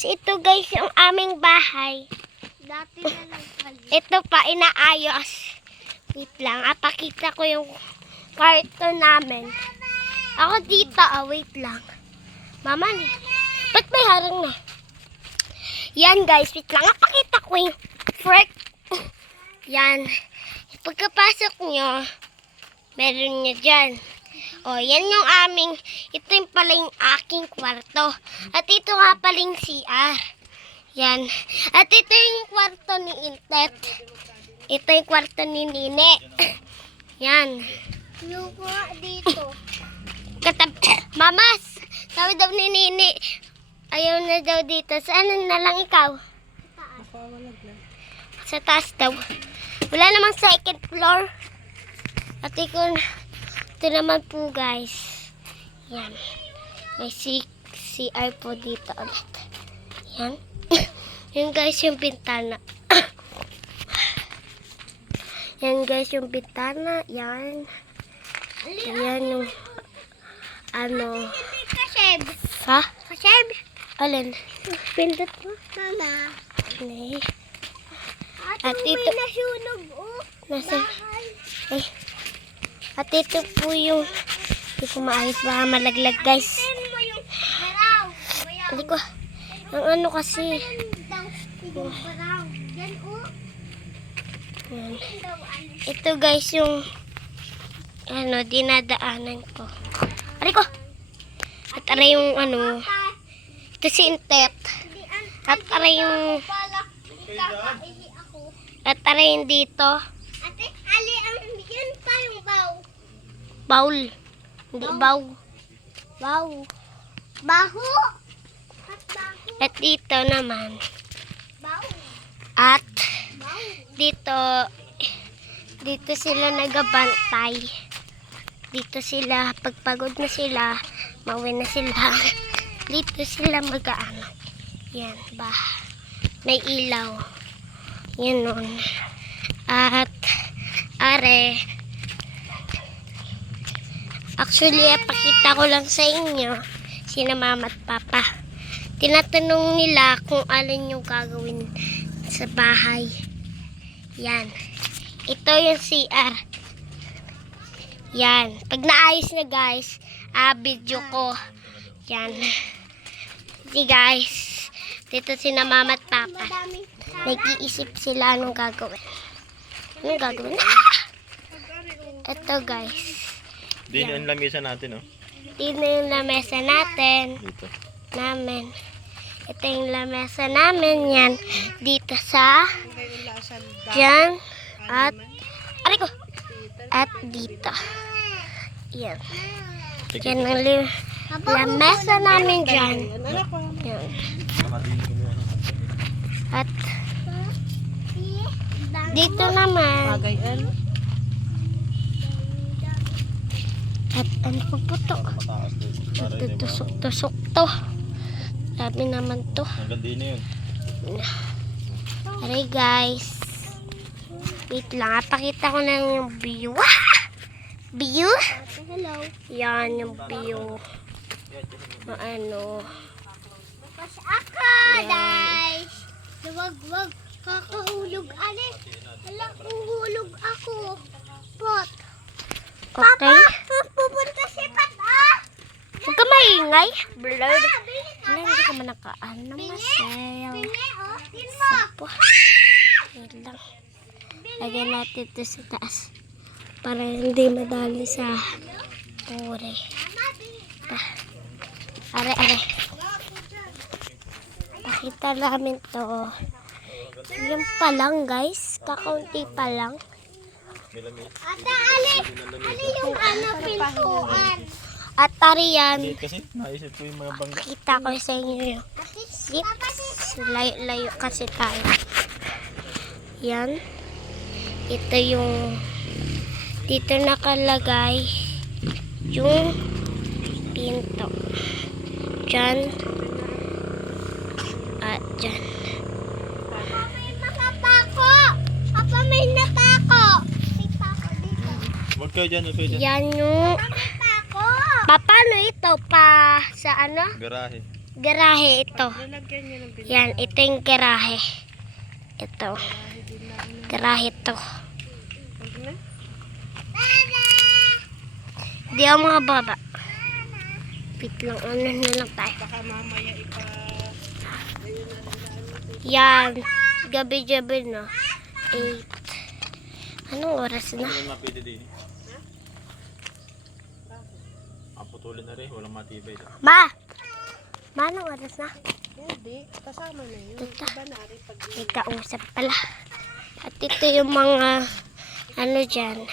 guys, ito guys yung aming bahay. Dati na lang pala. Ito pa, inaayos. Wait lang, apakita ko yung kwarto namin. Ako dito, wait lang. Mama, ba't may harang na? Yan guys, wait lang, apakita ko yung frick. Yan. Pagkapasok nyo, meron nyo dyan. O, yan yung aming, ito yung pala yung aking kwarto. At ito nga pala yung CR. Yan. At ito yung kwarto ni Intet. Ito yung kwarto ni Nini. Yan. Yung dito. Mamas, sabi daw ni Nini, ayaw na daw dito. Saan na lang ikaw? Sa taas daw. Wala namang second floor. At ito naman po guys. Yan. May CR po dito ulit. Yan. Yan guys yung bintana. Yan guys yung bintana. Yan. Yan yung ano. Kaseb. Ha? Kaseb. Alin? Pindot mo? Mama. Hindi. At ito. May nasunog Nasa? Ay. At ito po yung hindi ko maayos, baka malaglag guys. Mo yung baraw. Hindi ko. Ang ano kasi. Yan Yan. Ito guys yung ano, dinadaanan ko. Aray ko. At aray yung ano. Ito si Intet. At aray yung yung dito. Ate, ali ang yan pa yung baw. Baul. Hindi baw. Baw. Baho. At baho. At dito naman. Baw. At Baw. dito sila nagabantay. Dito sila, pagpagod na sila, mauwi na sila. Dito sila mag-aano. Yan ba? May ilaw. Yan nun. At, are, actually, pakita ko lang sa inyo, sina mama at papa. Tinatanong nila kung alin yung gagawin sa bahay. Yan. Ito yung CR. Yan. Pag naayos na guys, video ko. Yan. Hindi guys. Dito sina mama at papa. Nag-iisip sila anong gagawin. Anong gagawin? Ito guys. Di na yung lamesa natin, oh. Dito na yung lamesa natin. Dito. Namin. Ito yung lamesa namin. Yan. Dito sa dyan. At aray ko. At dito. Yan. Yan ang lamesa namin dyan. Yan. At dito naman. At ano po to? Tusok-tusok to. Sabi naman to. Hanggang din na yun. Aray guys. Wait lang. Pakita ko lang yung view. View? Hello. Yan yung view. Ano. Pas ako, guys. Wag. Kakahulog, ali. Hala, uhulog ako. Pot. Okay. Pupunta si Pat, ah. Huwag ka maingay. Blurred. Bili ka Wala, hindi ka manakaan na masayaw. Bili, oh. Tin mo. Sapo. Wait lang. Lagyan natin ito sa taas. Para hindi madali sa uri. Are. Pakita namin to. Yan pa lang guys. Kakaunti pa lang. Ata, ali. Ali yung ano, pintuan. At tariyan. Hindi kasi, naisip ko yung mga bangga. Pakita ko sa inyo yung layo-layo kasi tayo. Yan. Ito yung dito nakalagay yung pinto. Diyan. At dyan. Papa, may nakatako. Papa, may natako. May tako dito. Huwag kayo dyan, huwag kayo dyan. Yan yung May tako. paano ito pa sa ano? Garahe. Garahe ito. Nilagyan niya ng Yan, ito yung garahe. Ito. Garahe ito. Di ako makababa. Wait lang, ano na lang tayo. Baka mamaya Yan. Gabi-gabi na. 8. Anong oras na? Ano mapili din? Putulin na rin, walang matibay. Ma! Ma, anong oras na? Hindi, kasama na yun. Ito. Iba na rin pag May kausap pala. At ito yung mga ano dyan.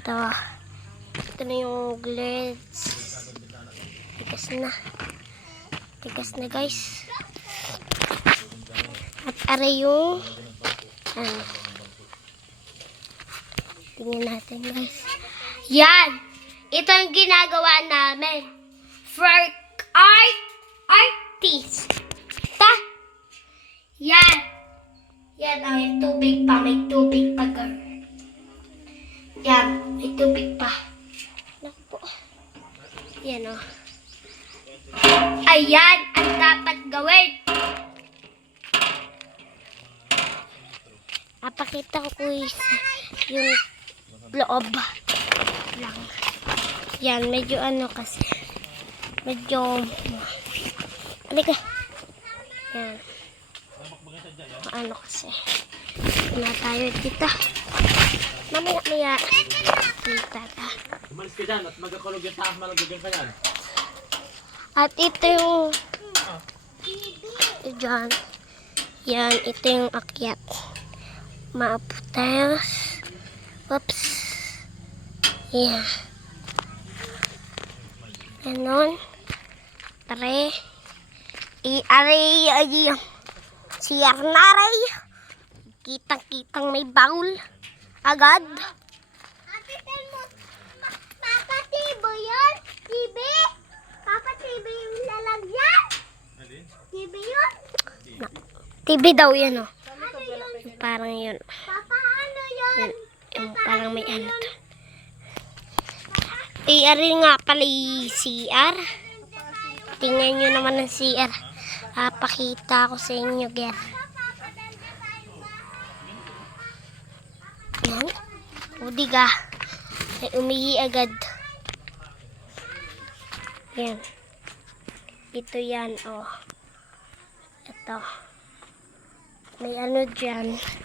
Ito. Ito na yung glades. Tigas na. Tigas na guys. At aray yung tingnan natin guys. Yan! Ito yung ginagawa namin. For artist. Ta! Yan! Yan, oh, may tubig pa. May tubig pa, girl. Yan, may tubig pa. Naku. Yan, oh. Ayan ang dapat gawin. Apakita ko yung loob lang. Yan, medyo ano kasi. Medyo halika. Yan. Ano kasi. Na tayo dito. Mamaya. Dito ta. Umalis ka dyan at magkakulog yung taas, malagugin ka yan. At ito yung ito dyan. Yan, ito yung akyat. Maapo tayo. Oops. Yan. Ganon. Tare. Aray. Si Arnaray. Kitang-kitang may baul. Agad. Ate, tell mo, Papa Tibo yun? TV? Papa TV yung lalagyan? TV yun? TV daw yan, oh. Ano yun? Parang yun. Papa, ano yun? Yun. Yung parang may ano to. Ari nga pala yung CR. Tingnan nyo naman ang CR. Pakita ko sa inyo, girl. Yan. O, diga. Ay, umihi agad. Yan. Ito yan, oh. Ito. May ano dyan.